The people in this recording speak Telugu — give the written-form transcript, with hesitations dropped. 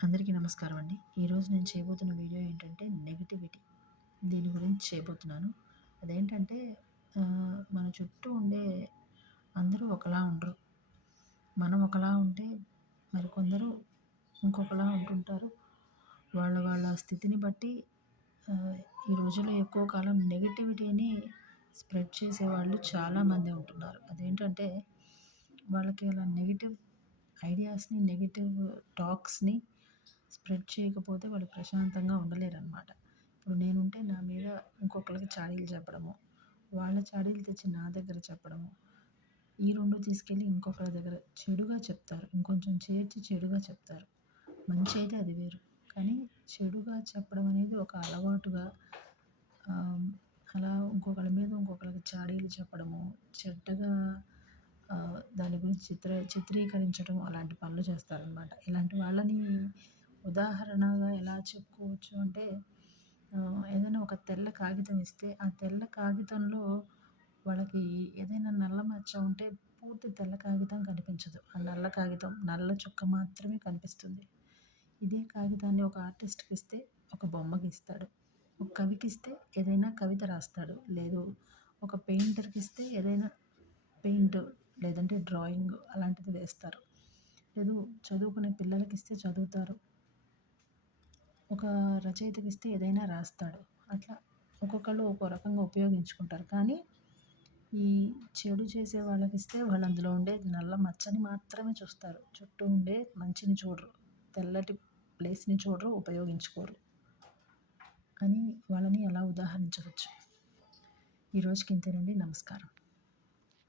అందరికీ నమస్కారం అండి. ఈరోజు నేను చేయబోతున్న వీడియో ఏంటంటే నెగటివిటీ. దీని గురించి చేయబోతున్నాను. అదేంటంటే మన చుట్టూ ఉండే అందరూ ఒకలా ఉండరు. మనం ఒకలా ఉంటే మరికొందరు ఇంకొకలా ఉంటుంటారు. వాళ్ళ వాళ్ళ స్థితిని బట్టి ఈ రోజుల్లో ఎక్కువ కాలం నెగటివిటీని స్ప్రెడ్ చేసేవాళ్ళు చాలామందే ఉంటున్నారు. అదేంటంటే వాళ్ళకి అలా నెగెటివ్ ఐడియాస్‌ని, నెగెటివ్ టాక్స్‌ని స్ప్రెడ్ చేయకపోతే వాళ్ళు ప్రశాంతంగా ఉండలేరనమాట. ఇప్పుడు నేనుంటే నా మీద ఇంకొకళ్ళకి చాడీలు చెప్పడము, వాళ్ళ చాడీలు తెచ్చి నా దగ్గర చెప్పడము, ఈ 2 తీసుకెళ్ళి ఇంకొకళ్ళ దగ్గర చెడుగా చెప్తారు. ఇంకొంచెం చేర్చి చెడుగా చెప్తారు. మంచి అయితే అది వేరు. కానీ చెడుగా చెప్పడం అనేది ఒక అలవాటుగా ఆహ్, అలా ఇంకొకళ్ళకి చాడీలు చెప్పడము, చెడ్డగా దాని గురించి చిత్రీకరించడం అలాంటి పనులు చేస్తారనమాట. ఇలాంటి వాళ్ళని ఉదాహరణగా ఎలా చెప్పుకోవచ్చు అంటే ఏదైనా ఒక తెల్ల కాగితం ఇస్తే, ఆ తెల్ల కాగితంలో వాళ్ళకి ఏదైనా నల్ల మచ్చ ఉంటే పూర్తి తెల్ల కాగితం కనిపించదు. ఆ నల్ల కాగితం, నల్ల చుక్క మాత్రమే కనిపిస్తుంది. ఇదే కాగితాన్ని ఒక ఆర్టిస్ట్‌కిస్తే ఒక బొమ్మ గీస్తాడు. ఒక కవికిస్తే ఏదైనా కవిత రాస్తాడు. లేదు ఒక పెయింటర్‌కిస్తే ఏదైనా పెయింట్ లేదంటే డ్రాయింగ్ అలాంటిది వేస్తారు. లేదు చదువుకునే పిల్లలకిస్తే చదువుతారు. ఒక రచయితకిస్తే ఏదైనా రాస్తాడు. అట్లా ఒక్కొక్కళ్ళు ఒక్కో రకంగా ఉపయోగించుకుంటారు. కానీ ఈ చెడు చేసే వాళ్ళకిస్తే వాళ్ళు అందులో ఉండే నల్ల మచ్చని మాత్రమే చూస్తారు. చుట్టూ ఉండే మంచిని చూడరు. తెల్లటి ప్లేస్‌ని చూడరు, ఉపయోగించుకోరు అని వాళ్ళని ఎలా ఉదాహరించవచ్చు. ఈ రోజుకి ఇంతేనండి. నమస్కారం.